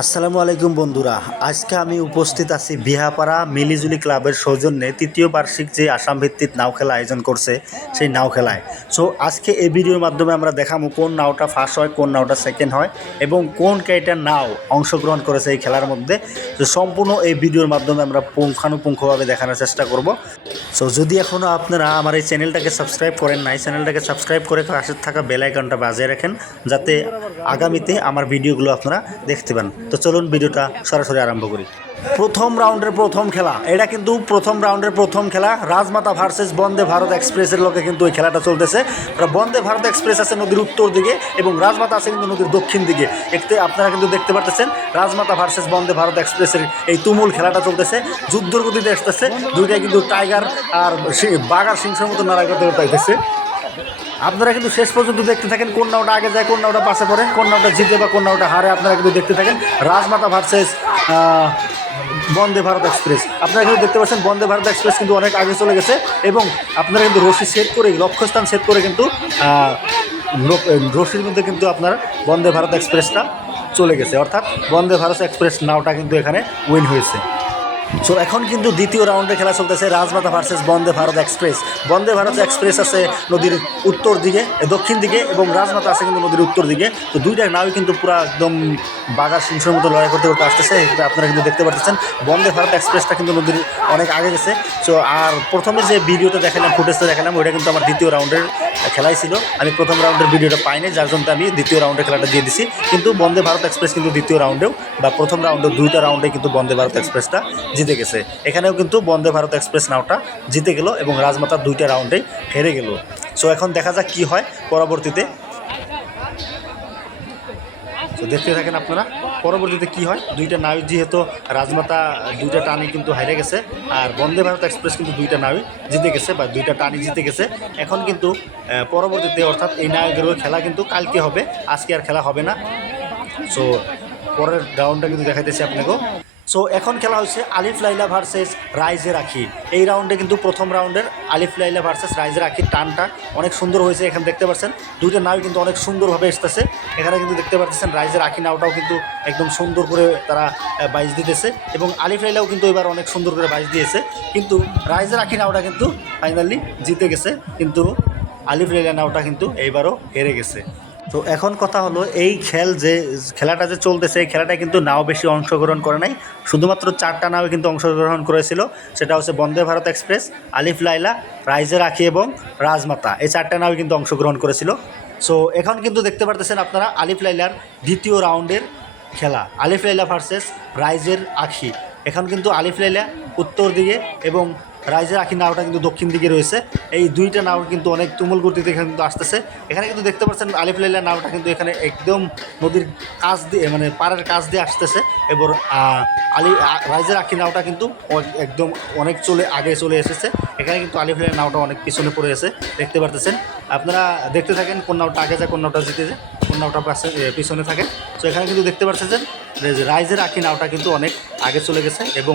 আসসালামু আলাইকুম বন্ধুরা, আজকে আমি উপস্থিত আছি বিহাপাড়া মিলিজুলি ক্লাবের সৌজন্যে তৃতীয় বার্ষিক যে আসাম ভিত্তিক নাও খেলা আয়োজন করছে সেই নাও খেলায়। সো আজকে এই ভিডিওর মাধ্যমে আমরা দেখাবো কোন নাওটা ফার্স্ট হয়, কোন নাওটা সেকেন্ড হয় এবং কোন কয়টা নাও অংশগ্রহণ করেছে এই খেলার মধ্যে। তো সম্পূর্ণ এই ভিডিওর মাধ্যমে আমরা পুঙ্খানুপুঙ্খভাবে দেখানোর চেষ্টা করব। সো যদি এখনও আপনারা আমার এই চ্যানেলটাকে সাবস্ক্রাইব করেন নাই, চ্যানেলটাকে সাবস্ক্রাইব করে পাশে থাকা বেল আইকনটা বাজিয়ে রাখেন যাতে আগামীতে আমার ভিডিওগুলো আপনারা দেখতে পান। তো চলুন ভিডিওটা সরাসরি আরম্ভ করি। প্রথম রাউন্ডের প্রথম খেলা, এটা কিন্তু প্রথম রাউন্ডের প্রথম খেলা রাজমাতা ভার্সেস বন্দে ভারত এক্সপ্রেসের লোকে কিন্তু এই খেলাটা চলতেছে। বন্দে ভারত এক্সপ্রেস আছে নদীর উত্তর দিকে এবং রাজমাতা আছে কিন্তু নদীর দক্ষিণ দিকে। একটু আপনারা কিন্তু দেখতে পারতেছেন রাজমাতা ভার্সেস বন্দে ভারত এক্সপ্রেসের এই তুমুল খেলাটা চলতেছে, যুদ্ধর গতিতে আসতেছে। দুইটাই কিন্তু টাইগার আর বাঘ আর সিংহের মতো লড়াই করতে পাইতেছে। আপনারা কিন্তু শেষ পর্যন্ত দেখতে থাকেন কোন নাওটা আগে যায়, কোন নাওটা পাশে পড়ে, কোন নাওটা জিতে বা কোন নাওটা হারে। আপনারা কিন্তু দেখতে থাকেন রাজমাতা ভার্সেস বন্দে ভারত এক্সপ্রেস। আপনারা কিন্তু দেখতে পাচ্ছেন বন্দে ভারত এক্সপ্রেস কিন্তু অনেক আগে চলে গেছে এবং আপনারা কিন্তু রশি সেট করে লক্ষ্যস্থান সেট করে কিন্তু রশির মধ্যে কিন্তু আপনার বন্দে ভারত এক্সপ্রেসটা চলে গেছে, অর্থাৎ বন্দে ভারত এক্সপ্রেস নাওটা কিন্তু এখানে উইন হয়েছে। সো এখন কিন্তু দ্বিতীয় রাউন্ডে খেলা চলতেছে রাজমাতা versus Vande Bharat express. Vande Bharat express আছে নদীর উত্তর দিকে, দক্ষিণ দিকে এবং রাজমাতা আছে কিন্তু নদীর উত্তর দিকে। তো দুইটা নাওই কিন্তু পুরো একদম বাঘার সিংহের মতো লড়াই করতে করতে আসতেছে। আপনারা কিন্তু দেখতে পাচ্ছেন বন্দে ভারত এক্সপ্রেসটা কিন্তু নদীর অনেক আগে গেছে। সো আর প্রথমে যে ভিডিওটা দেখালাম, ফুটেজটা দেখালাম, ওইটা কিন্তু আমার দ্বিতীয় রাউন্ডের খেলাই ছিল। আমি প্রথম রাউন্ডের ভিডিওটা পাইনি, যার জন্য আমি দ্বিতীয় রাউন্ডের খেলাটা দিয়ে দিছি। কিন্তু বন্দে ভারত এক্সপ্রেস কিন্তু দ্বিতীয় রাউন্ডেও বা প্রথম রাউন্ডেও দুইটা রাউন্ডে কিন্তু বন্দে ভারত এক্সপ্রেসটা জিতে গেছে। এখানেও কিন্তু বন্দে ভারত এক্সপ্রেস নাওটা জিতে গেল এবং রাজমাতার দুইটা রাউন্ডেই হেরে গেল। সো এখন দেখা যাক কি হয় পরবর্তীতে। তো দেখতে থাকেন আপনারা পরবর্তীতে কি হয়। দুইটা নাও যেহেতু রাজমাতা দুইটা টানি কিন্তু হারে গেছে আর বন্দে ভারত এক্সপ্রেস কিন্তু দুইটা নাও জিতে গেছে বা দুইটা টানি জিতে গেছে। এখন কিন্তু পরবর্তীতে অর্থাৎ এই নায়কের খেলা কিন্তু কালকে হবে, আজকে আর খেলা হবে না। সো পরের রাউন্ডটা কিন্তু দেখাইতেছি আপনাকেও। সো এখন খেলা হচ্ছে আলিফ লাইলা ভার্সেস রাইজে রাখি। এই রাউন্ডে কিন্তু প্রথম রাউন্ডের আলিফ লাইলা ভার্সেস রাইজে রাখির টানটা অনেক সুন্দর হয়েছে। এখানে দেখতে পাচ্ছেন দুইটা নাও কিন্তু অনেক সুন্দরভাবে এসতেছে। এখানে কিন্তু দেখতে পাচ্ছেন রাইজের রাখি নাওটাও কিন্তু একদম সুন্দর করে তারা বাইজ দিতেছে এবং আলিফ লাইলাও কিন্তু এবার অনেক সুন্দর করে বাইজ দিয়েছে। কিন্তু রাইজের রাখি নাওটা কিন্তু ফাইনালি জিতে গেছে, কিন্তু আলিফ লাইলা নাওটা কিন্তু এইবারও হেরে গেছে। তো এখন কথা হলো এই খেলাটা যে চলতেছে এই খেলাটা কিন্তু নাও বেশি অংশগ্রহণ করে নাই, শুধুমাত্র 4টা নাও কিন্তু অংশগ্রহণ করেছিল। সেটা হচ্ছে বন্দে ভারত এক্সপ্রেস, আলিফ লাইলা, রাইজে রাখি এবং রাজমাতা। এই 4টা নাও কিন্তু অংশগ্রহণ করেছিল। সো এখন কিন্তু দেখতে পারতেছেন আপনারা আলিফ লাইলার দ্বিতীয় রাউন্ডের খেলা, আলিফ লাইলা ভার্সেস রাইজের আখি। এখন কিন্তু আলিফ লাইলা উত্তর দিকে এবং রাইজের আখি নাওটা কিন্তু দক্ষিণ দিকে রয়েছে। এই দুইটা নাও কিন্তু অনেক তুমুল গতিতে এখানে কিন্তু আসতেছে। এখানে কিন্তু দেখতে পাচ্ছেন আলিফ লাইলা নাওটা কিন্তু এখানে একদম নদীর কাছ দিয়ে মানে পাড়ের কাছ দিয়ে আসতেছে এবং রাইজের আখি নাওটা কিন্তু একদম অনেক আগে চলে এসেছে। এখানে কিন্তু আলিফ লাইলা নাওটা অনেক পিছনে পড়ে আছে, দেখতে পারতেছেন। আপনারা দেখতে থাকেন কোন নাওটা আগে যায়, কোন নাওটা জিতে যায়, কোন নাওটা পিছনে থাকে। তো এখানে কিন্তু দেখতে পাচ্ছেন যে রাইজের আখি নাওটা কিন্তু অনেক আগে চলে গেছে এবং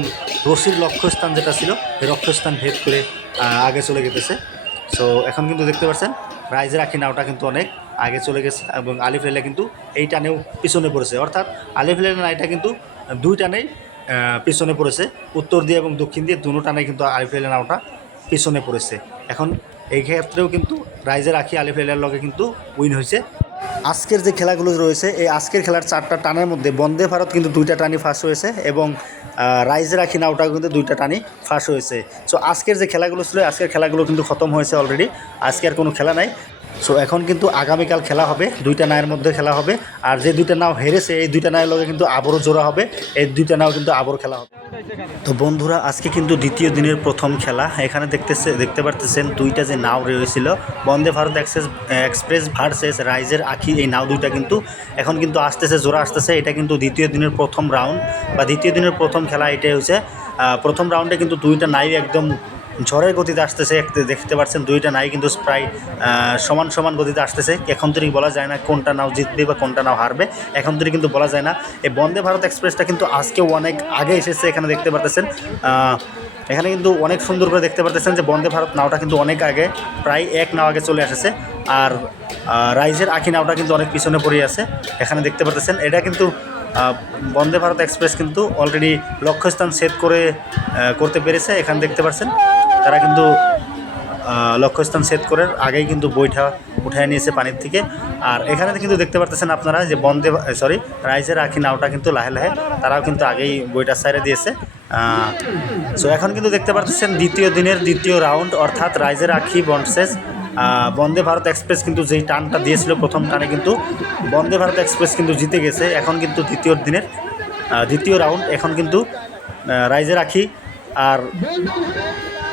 রশির লক্ষ্যস্থান যেটা ছিল এই লক্ষ্যস্থান ভেদ করে আগে চলে গেছে। সো এখন কিন্তু দেখতে পাচ্ছেন রাইজের আখি নাওটা কিন্তু অনেক আগে চলে গেছে এবং আলিফ লাইলা কিন্তু এই টানেও পিছনে পড়েছে, অর্থাৎ আলিফ লাইলা নাইটা কিন্তু দুই টানেই পিছনে পড়েছে, উত্তর দিয়ে এবং দক্ষিণ দিয়ে দুটো টানে কিন্তু আলিফ লাইলা নাওটা পিছনে পড়েছে। এখন এই ক্ষেত্রেও কিন্তু রাইজের আখি আলিফ লাইলার লগে কিন্তু উইন হয়েছে। আজকের যে খেলাগুলো রয়েছে এই আজকের খেলার 4টা টানের মধ্যে বন্দে ভারত কিন্তু 2টা টানি ফার্স্ট হয়েছে এবং রাইজের আখি নাওটাও কিন্তু 2টা টানি ফার্স্ট হয়েছে। সো আজকের যে খেলাগুলো ছিল আজকের খেলাগুলো কিন্তু খতম হয়েছে অলরেডি, আজকে আর কোনো খেলা নাই। সো এখন কিন্তু আগামীকাল খেলা হবে, 2টা নায়ের মধ্যে খেলা হবে। আর যে 2টা নাও হেরেছে এই 2টা নায়ের লগে কিন্তু আবারও জোড়া হবে, এই 2টা নাও কিন্তু আবারও খেলা হবে। তো বন্ধুরা আজকে কিন্তু দ্বিতীয় দিনের প্রথম খেলা। এখানে দেখতে পারতেছেন দুইটা যে নাও রয়েছিল বন্দে ভারত এক্সপ্রেস ভার্সেস রাইজের আখি, এই নাও দুইটা কিন্তু এখন কিন্তু আসতেছে, জোড়া আসতেছে। এটা কিন্তু দ্বিতীয় দিনের প্রথম রাউন্ড বা দ্বিতীয় দিনের প্রথম খেলা এটাই হচ্ছে। প্রথম রাউন্ডে কিন্তু দুইটা নাও একদম ঝড়ের গতিতে আসতেছে, দেখতে পাচ্ছেন দুইটা নাই কিন্তু প্রায় সমান সমান গতিতে আসতেছে। এখন থেকে বলা যায় না কোনটা নাও জিতবে বা কোনটা নাও হারবে, এখন থেকে কিন্তু বলা যায় না। এই বন্দে ভারত এক্সপ্রেসটা কিন্তু আজকেও অনেক আগে এসেছে। এখানে দেখতে পাচ্ছেন এখানে কিন্তু অনেক সুন্দর করে দেখতে পাচ্ছেন যে বন্দে ভারত নাওটা কিন্তু অনেক আগে, প্রায় এক নাও আগে চলে এসেছে। আর রাইজের আখি নাওটা কিন্তু অনেক পিছনে পড়ে আছে। এখানে দেখতে পাচ্ছেন এটা কিন্তু বন্দে ভারত এক্সপ্রেস কিন্তু অলরেডি লক্ষ্যস্থান সেট করতে পেরেছে। এখানে দেখতে পাচ্ছেন তারা কিন্তু লক্ষ্যস্থান সেট করার আগেই কিন্তু বইটা উঠায় নিয়েছে পানির থেকে। আর এখানে কিন্তু দেখতে পাচ্ছেন আপনারা যে রাইজের আখি নাওটা কিন্তু লাহে লাহে তারাও কিন্তু আগেই বইটা সাইডে দিয়েছে। সো এখন কিন্তু দেখতে পাচ্ছেন দ্বিতীয় দিনের দ্বিতীয় রাউন্ড, অর্থাৎ রাইজের আখি বন্ডসেস বন্দে ভারত এক্সপ্রেস কিন্তু যেই টানটা দিয়েছিল প্রথম টানে কিন্তু বন্দে ভারত এক্সপ্রেস কিন্তু জিতে গেছে। এখন কিন্তু দ্বিতীয় দিনের দ্বিতীয় রাউন্ড, এখন কিন্তু রাইজের আখি আর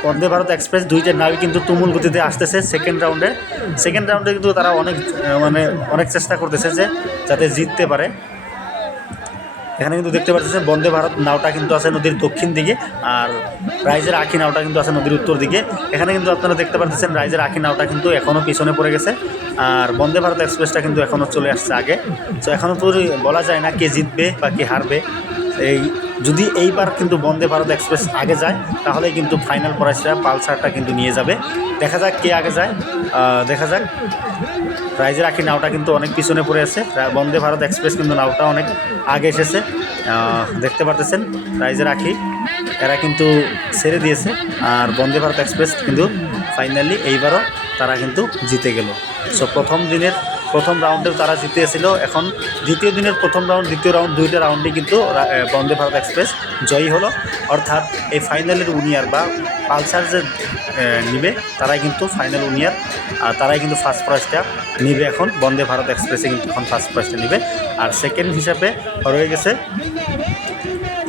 বন্দে ভারত এক্সপ্রেস দুইটা নাবই কিন্তু তুমুল গতিতে আসতেছে সেকেন্ড রাউন্ডে কিন্তু তারা অনেক চেষ্টা করতেছে যে যাতে জিততে পারে। এখানে কিন্তু দেখতে পাচ্ছেন বন্দে ভারত নাওটা কিন্তু আছে নদীর দক্ষিণ দিকে, আর রাইজের আখি নাওটা কিন্তু আছে নদীর উত্তর দিকে। এখানে কিন্তু আপনারা দেখতে পাচ্ছেন রাইজের আখি নাওটা কিন্তু এখনও পিছনে পড়ে গেছে, আর বন্দে ভারত এক্সপ্রেসটা কিন্তু এখনও চলে আসছে আগে। তো এখনও পুরো বলা যায় না কে জিতবে বা কে হারবে। যদি এইবার কিন্তু বন্দে ভারত এক্সপ্রেস আগে যায় তাহলে কিন্তু ফাইনাল প্রাইজটা পালসারটা কিন্তু নিয়ে যাবে। দেখা যাক কে আগে যায়, দেখা যাক। রাইজের আখি নাওটা কিন্তু অনেক পিছনে পড়ে আছে, বন্দে ভারত এক্সপ্রেস কিন্তু নাওটা অনেক আগে এসেছে। দেখতে পারতেছেন রাইজের আখি এরা কিন্তু ছেড়ে দিয়েছে, আর বন্দে ভারত এক্সপ্রেস কিন্তু ফাইনালি এইবারও তারা কিন্তু জিতে গেল। সো প্রথম রাউন্ডেও তারা জিতেছিল। এখন দ্বিতীয় দিনের প্রথম রাউন্ড দ্বিতীয় রাউন্ড দুইটা রাউন্ডে কিন্তু বন্দে ভারত এক্সপ্রেস জয়ী হলো, অর্থাৎ এই ফাইনালের উইনার বা পালসার যে নিবে তারাই কিন্তু ফাইনাল উইনার, তারাই কিন্তু ফার্স্ট প্রাইজটা নিবে। এখন বন্দে ভারত এক্সপ্রেসে কিন্তু এখন ফার্স্ট প্রাইজটা নিবে, আর সেকেন্ড হিসাবে রয়ে গেছে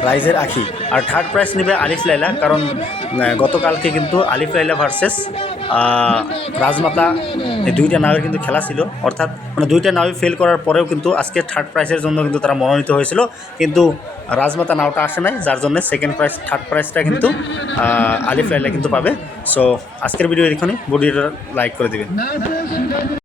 রাইজের আখি, আর থার্ড প্রাইজ নেবে আলিফ লাইলা। কারণ গতকালকে কিন্তু আলিফ লাইলা ভার্সেস রাজমাতা এই দুইটা নাওয়ের কিন্তু খেলা ছিল, অর্থাৎ দুইটা নাওই ফেল করার পরেও কিন্তু আজকে থার্ড প্রাইজের জন্য কিন্তু তারা মনোনীত হয়েছিল, কিন্তু রাজমাতা নাওটা আসে নাই, যার জন্য থার্ড প্রাইজটা কিন্তু আলিফ লাইলা কিন্তু পাবে। সো আজকের ভিডিও এখানে ভিডিওটা লাইক করে দেবেন।